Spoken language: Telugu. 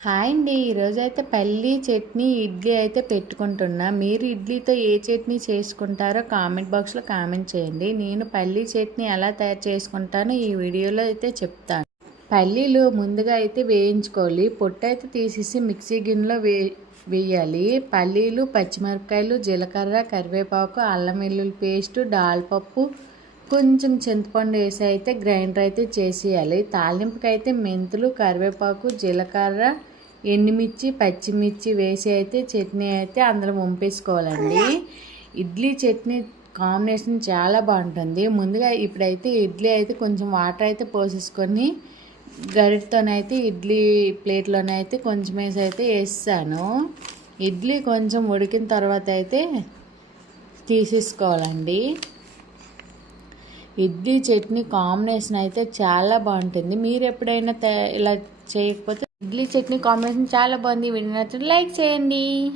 హాయ్ అండి. ఈరోజు అయితే పల్లి చట్నీ ఇడ్లీ అయితే పెట్టుకుంటున్నా. మీరు ఇడ్లీతో ఏ చట్నీ చేసుకుంటారో కామెంట్ బాక్స్లో కామెంట్ చేయండి. నేను పల్లి చట్నీ ఎలా తయారు చేసుకుంటానో ఈ వీడియోలో అయితే చెప్తాను. పల్లీలు ముందుగా అయితే వేయించుకోవాలి. పొట్టు అయితే తీసేసి మిక్సీ గిన్నెలో వే వేయాలి. పల్లీలు పచ్చిమిరపకాయలు జీలకర్ర కరివేపాకు అల్లం వెల్లుల్లి పేస్టు దాల్పప్పు కొంచెం చింతపండు వేసి అయితే గ్రైండర్ అయితే చేసేయాలి. తాలింపుకైతే మెంతులు కరివేపాకు జీలకర్ర ఎండుమిర్చి పచ్చిమిర్చి వేసి అయితే చట్నీ అయితే అందులో వంపేసుకోవాలండి. ఇడ్లీ చట్నీ కాంబినేషన్ చాలా బాగుంటుంది. ముందుగా ఇప్పుడైతే ఇడ్లీ అయితే కొంచెం వాటర్ అయితే పోసేసుకొని గరిటతోనైతే ఇడ్లీ ప్లేట్లోనైతే కొంచెం వేసి అయితే వేస్తాను. ఇడ్లీ కొంచెం ఉడికిన తర్వాత అయితే తీసేసుకోవాలండి. ఇడ్లీ చట్నీ కాంబినేషన్ అయితే చాలా బాగుంటుంది. మీరు ఎప్పుడైనా ఇలా చేయకపోతే ఇడ్లీ చట్నీ కాంబినేషన్ చాలా బాగుంది. వీడియో నచ్చితే లైక్ చేయండి.